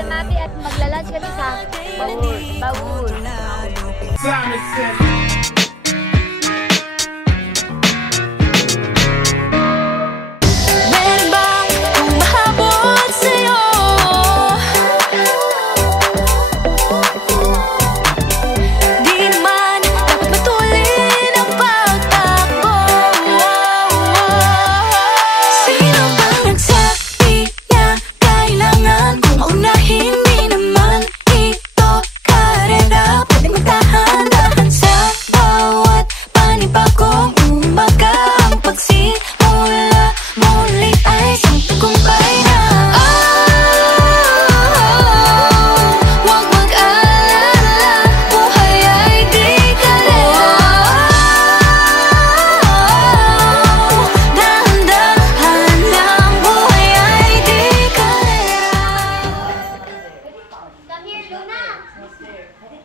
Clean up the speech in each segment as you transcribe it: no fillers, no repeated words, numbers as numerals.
Mati at magla-lunch kami sa Bawul.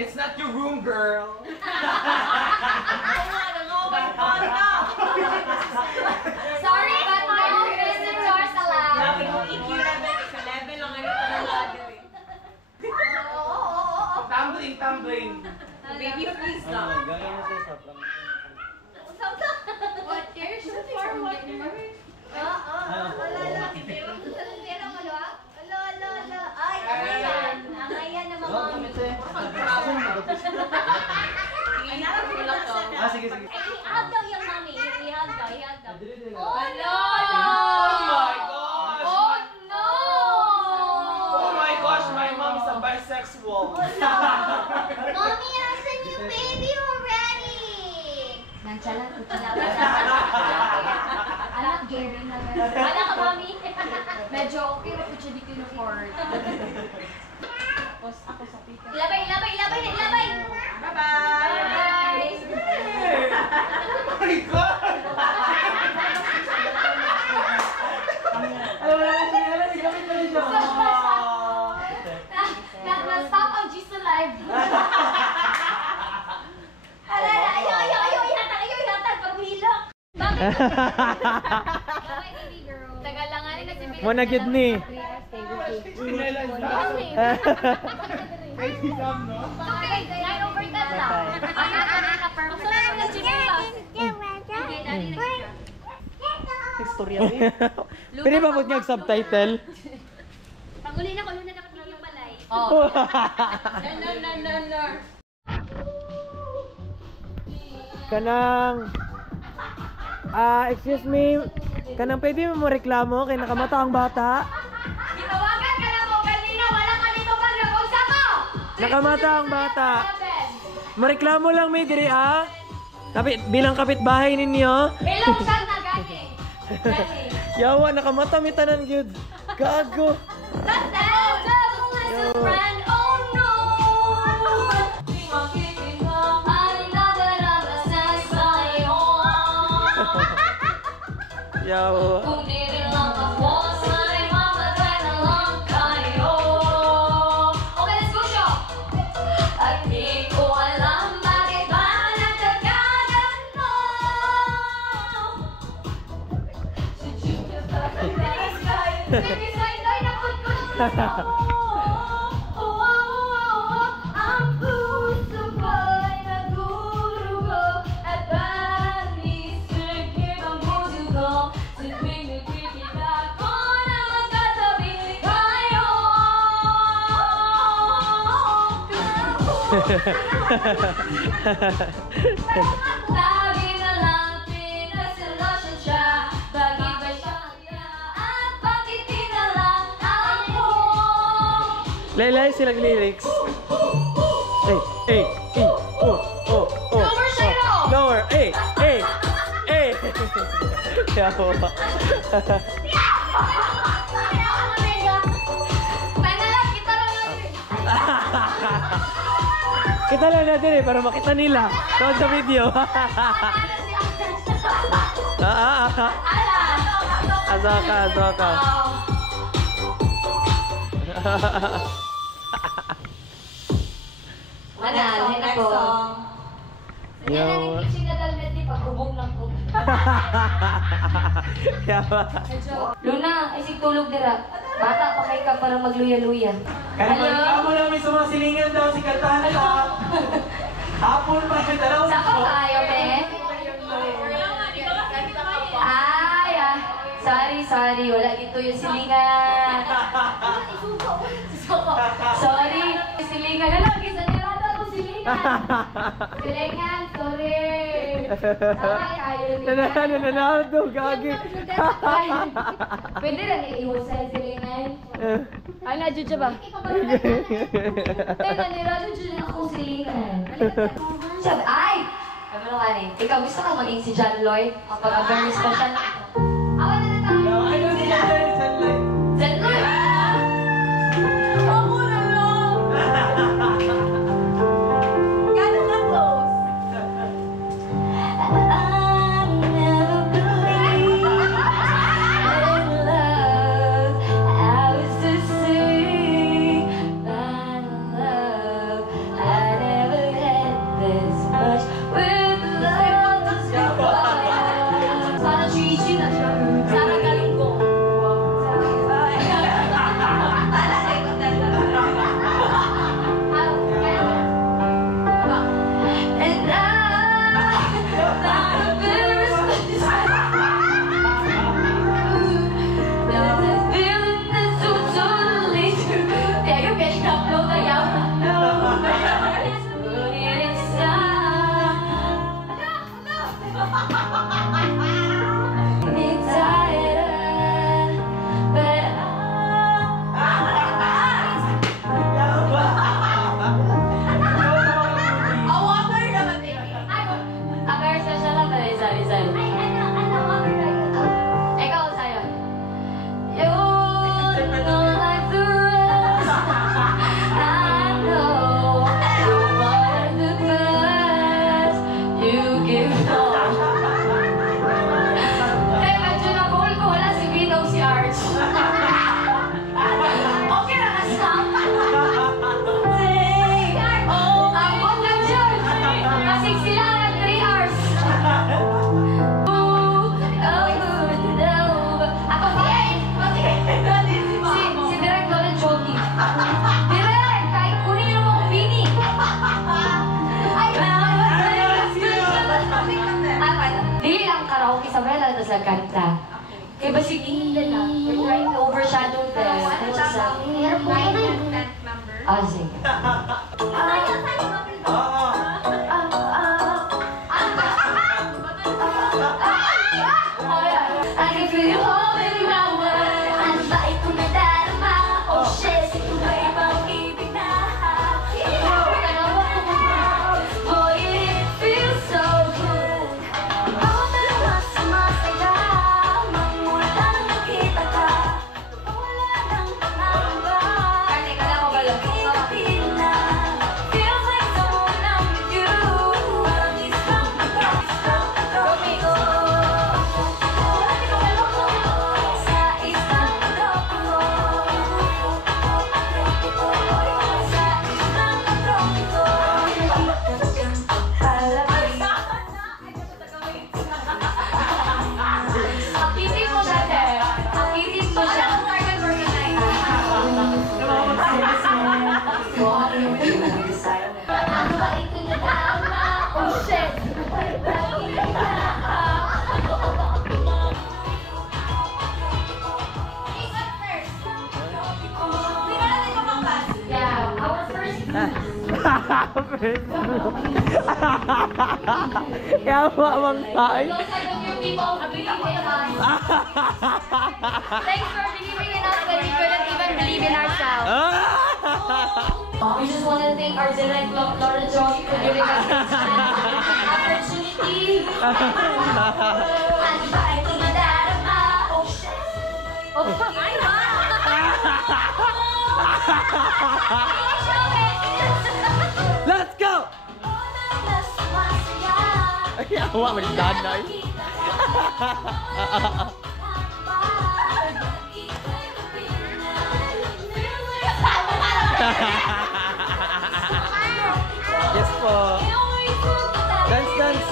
It's not your room, girl. Sorry, but my own visitors allowed. Tumbling. Baby, please stop. What years? For what years? Ang na mga Sige. I-hug daw yung mommy. I-hug daw. Oh my gosh! Oh no! Oh my gosh, my mom is a bisexual. Mommy has a new baby already! Nagsalan ko pala. Anak, Gary na lang. Anak ka, mommy? Medyo okay na po siya di kinuport. Ako sa pika. Ilabay! Bye-bye! Oh my God! Alam mo naman siya, gamit pa rin siya. Na-stop ang G's live. Ayaw, ihatag, paghilok. Bakit? Bye, baby girl. Tagalanganin na si Bill. Mo na gid ni. Crazy Sam, no? Okay, 9 over 10 lang. Ano na perfect. Ang Istorya ni. Pwede ba mo niya subtitle? Panguli na ko, luna na kapag yung balay. No. Kanang excuse me. Kanang pwede mo reklamo kay nakamata ang bata. Gitawagan ka na mo kanina, wala ka dito pag nag-usap mo! Nakamata ang bata. Mareklamo lang may diri bilang kapitbahay ninyo. Hello, saan na gani? Yawa nakamata mi tanan gyud. Gago. That's the love friend. Oh no! Yawa. Okay, let's go shop! At di ko alam bakit ba nagkaganon mo. Baby, side-eye na po ko. Ang puso ko'y nagdurugo at panisip ang puso ko. Sa tuwing nagkikita ko na magkatabi tayo. Lagi na lang pinasilasyon siya. Bakit ba siya at bakit di na lang ako? Laylay silang lyrics. Lower side off. Lower, Yawa. Kita lang natin para makita nila. Tawag sa video. Azoka. Next song. Yawa. Yawa. Luna, isig tulog dira. Bata pa kayo ka para magluya-luya. Kaya reklamo lang may sumasilingan daw si Kantahan ka. Hapon pa yung dalaw. Saka tayo, be? Ay, sorry. Wala dito yung silingan. Sorry. Silingan. Ano, gisanirada ko silingan. Silingan, sorry. Nananado, gagi. Pwede lang i-usay silingan. Ay, na-judge ba? Ay, nanirado dyan akong silingan. Sabi, ay! Ano naman eh? Ikaw gusto ka maging si John Lloyd? Kapag awareness pa siya. Awa na tayo! Ano siya? John Lloyd! Ako na lang! Gano'n ka close? I never believed in love. I was deceived by love. I never had this much with love. Sana cheesy na siya. Sana galunggong. And ikaw sa'yo. You're not like the rest. I know you're one of the best. You give all. Eh, medyo na-goal ko. Wala si Vino, si Arch. Okay na kasama. Ang buong ka dyan. Kasi sila ng 3 hours. Si Direk Loren Jogi. Direk, kahit kunin niyo naman akong bini. Dili lang karaoke sa Bella, tapos lang kanta. Kaya ba si Ginda na? We're trying to overshadow the... Ah, sige. I can feel you holding my world. Ano ba ito nadarama? Oh shit, ito ba ibang ibig na? Boy, it feels so good. Ako talaga sumasaya. Magmula nang nakita ka. Wala nang pangamba. Kala ko ba lang? Feels like someone I'm with you. Parang isang ikaw. Akitin mo siya, Ter. Akitin mo siya. Ano ba ito na tama? Oh, shit. Yeah, our first Yawa mang tayo. Those are the new people who believe in us. Thanks for believing in us when we couldn't even believe in ourselves. We just want to thank our Direct Loren Jogi for giving us this opportunity. Ano ba ito nadarama? Oh, shit. Oh, ay, Let's go! Yawa man danay. Yes po. Dance, dance.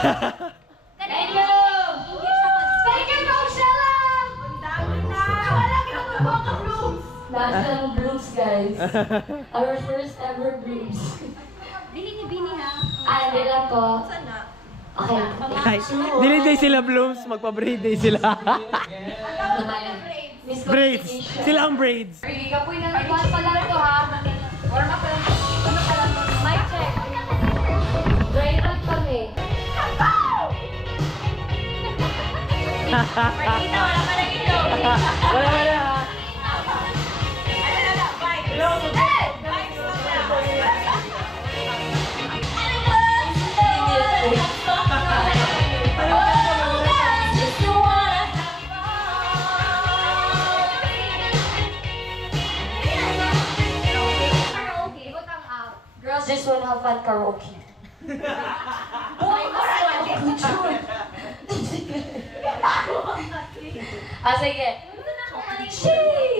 Thank you! Thank you, Coachella! National Blooms, guys. Our first ever Blooms. Bili ni Bini ha. Hindi lang po. Sana. Okay. Ay, delete day sila blooms, magpa-braid day sila. Miss Braids. Sila ang braids. Hindi ka po yung nag-one pa lang ito, ha? Warm up lang. Ano pa lang? Mic check. Dry run kami. Marita, wala pa lang ito. Wala, wala. Bye. Hey! Girls just wanna have fun karaoke. Boy, karaoke! Sige. Sheesh!